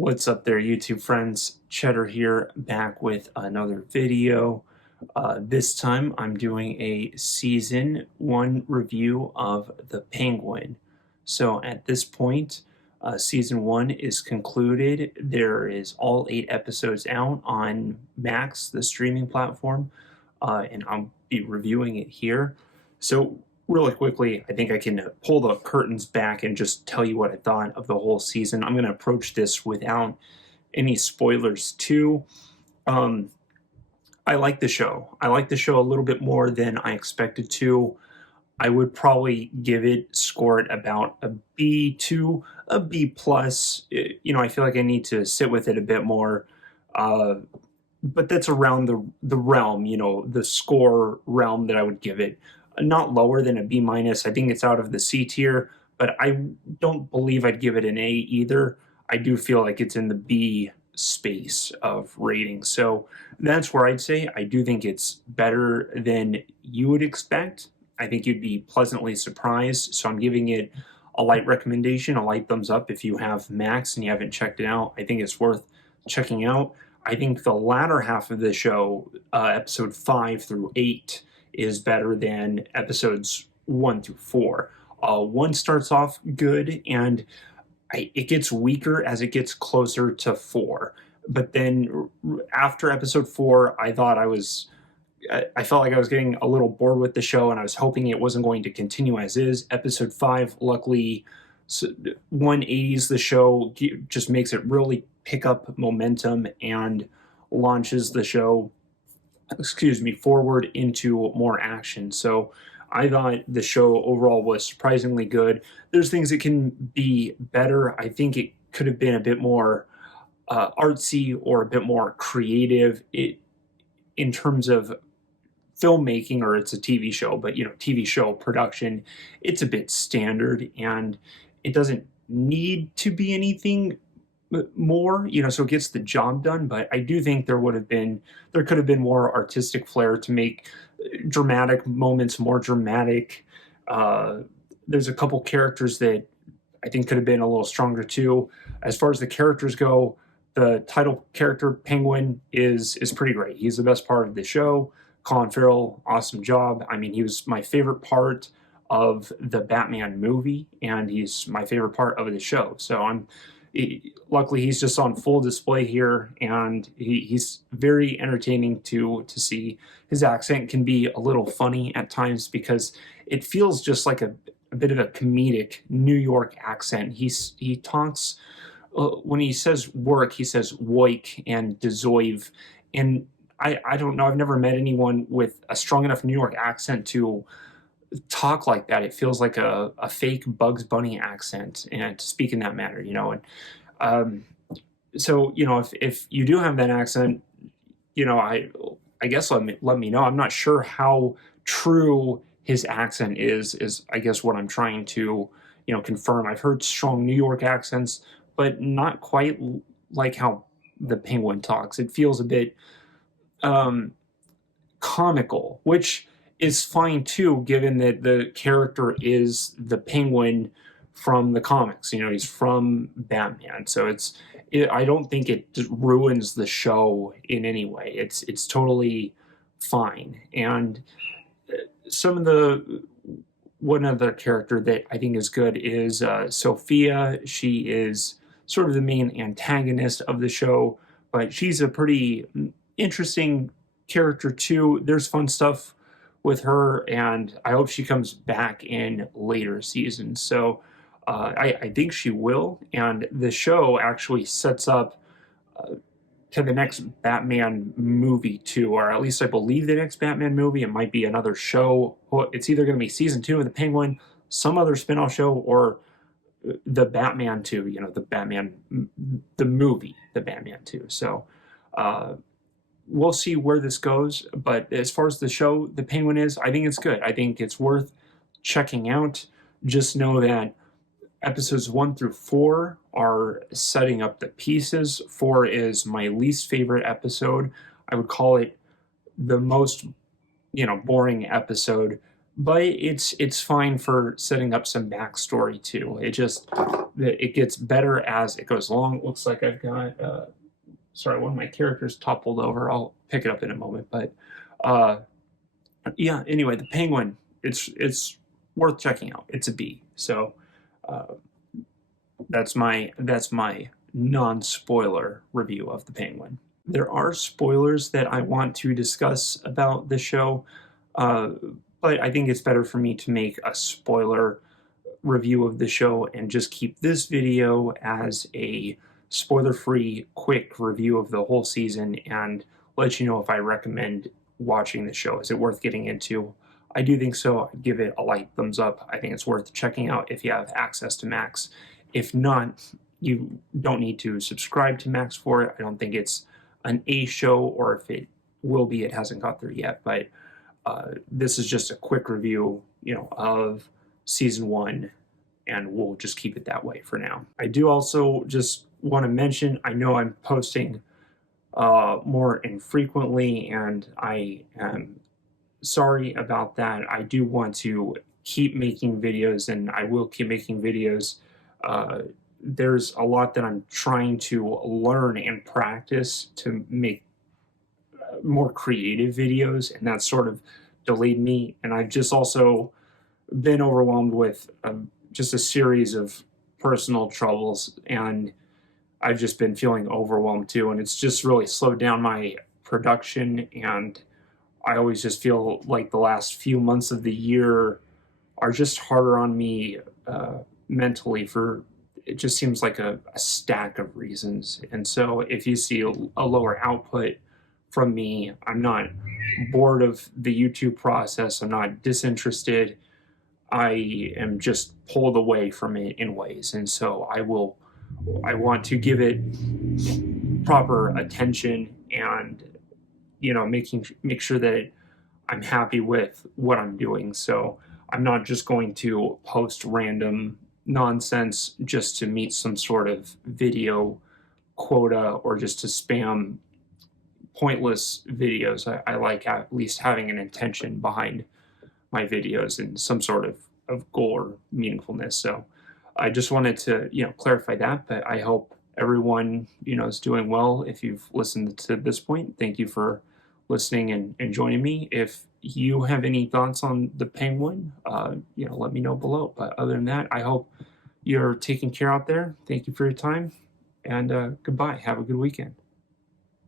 What's up there, YouTube friends? Cheddar here, back with another video. This time I'm doing a season 1 review of The Penguin. So at this point, season 1 is concluded. There is all 8 episodes out on Max, the streaming platform, and I'll be reviewing it here. So really quickly, I think I can pull the curtains back and just tell you what I thought of the whole season. I'm going to approach this without any spoilers too. I like the show. I like the show a little bit more than I expected to. I would probably score it about a B to a B plus. I feel like I need to sit with it a bit more. But that's around the realm, the score realm that I would give it. Not lower than a B minus. I think it's out of the C tier, but I don't believe I'd give it an A either. I do feel like it's in the B space of rating. So that's where I'd say I do think it's better than you would expect. I think you'd be pleasantly surprised. So I'm giving it a light recommendation, a light thumbs up if you have Max and you haven't checked it out. I think it's worth checking out. I think the latter half of the show, episode 5 through 8, is better than episodes 1 through 4. 1 starts off good, and it gets weaker as it gets closer to 4. But then after episode 4, I felt like I was getting a little bored with the show, and I was hoping it wasn't going to continue as is. Episode 5, luckily, 180s the show, just makes it really pick up momentum and launches the show forward into more action. So I thought the show overall was surprisingly good. There's things that can be better. I think it could have been a bit more artsy or a bit more creative in terms of filmmaking, or it's a TV show, but TV show production, it's a bit standard and it doesn't need to be anything more, so it gets the job done. But I do think there could have been more artistic flair to make dramatic moments more dramatic. There's a couple characters that I think could have been a little stronger too. As far as the characters go, the title character Penguin is pretty great. He's the best part of the show. Colin Farrell, awesome job. I mean, he was my favorite part of the Batman movie, and he's my favorite part of the show. So luckily he's just on full display here, and he's very entertaining to see. His accent can be a little funny at times because it feels just like a bit of a comedic New York accent. He talks, when he says work, he says woik and dezoive, and I don't know, I've never met anyone with a strong enough New York accent to talk like that. It feels like a fake Bugs Bunny accent, and to speak in that manner, and so if you do have that accent, I guess let me know. I'm not sure how true his accent is I guess what I'm trying to confirm. I've heard strong New York accents, but not quite like how the Penguin talks. It feels a bit comical, which is fine too, given that the character is the Penguin from the comics. He's from Batman, so I don't think it just ruins the show in any way. It's totally fine. And one other character that I think is good is Sophia. She is sort of the main antagonist of the show, but she's a pretty interesting character too. There's fun stuff with her, and I hope she comes back in later seasons. So I think she will, and the show actually sets up to the next Batman movie too, or at least I believe the next Batman movie. It might be another show. It's either going to be season 2 of The Penguin, some other spin-off show, or the Batman 2, the movie, the Batman 2. So we'll see where this goes. But as far as the show, The Penguin is, I think it's good. I think it's worth checking out. Just know that episodes 1 through 4 are setting up the pieces. 4 is my least favorite episode. I would call it the most, boring episode. but it's fine for setting up some backstory too. It gets better as it goes along. It looks like I've got sorry, one of my characters toppled over. I'll pick it up in a moment, but uh, yeah. Anyway, the Penguin. It's worth checking out. It's a B. So uh, that's my non-spoiler review of the Penguin. There are spoilers that I want to discuss about the show, uh, but I think it's better for me to make a spoiler review of the show and just keep this video as a spoiler-free, quick review of the whole season and let you know if I recommend watching the show. Is it worth getting into? I do think so. I'd give it a light thumbs up. I think it's worth checking out if you have access to Max. If not, you don't need to subscribe to Max for it. I don't think it's an A show, or if it will be, it hasn't got there yet. But this is just a quick review, of season 1, and we'll just keep it that way for now. I do also just want to mention, I know I'm posting more infrequently, and I am sorry about that. I do want to keep making videos, and I will keep making videos. There's a lot that I'm trying to learn and practice to make more creative videos, and that sort of delayed me. And I've just also been overwhelmed with just a series of personal troubles, and I've just been feeling overwhelmed too, and it's just really slowed down my production. And I always just feel like the last few months of the year are just harder on me mentally. For it just seems like a stack of reasons. And so if you see a lower output from me, I'm not bored of the YouTube process. I'm not disinterested. I am just pulled away from it in ways. And so I want to give it proper attention, and make sure that I'm happy with what I'm doing. So I'm not just going to post random nonsense just to meet some sort of video quota, or just to spam pointless videos. I like at least having an intention behind my videos and some sort of goal or meaningfulness. So I just wanted to, clarify that, but I hope everyone, is doing well. If you've listened to this point, thank you for listening and joining me. If you have any thoughts on the Penguin, let me know below. But other than that, I hope you're taking care out there. Thank you for your time, and goodbye. Have a good weekend.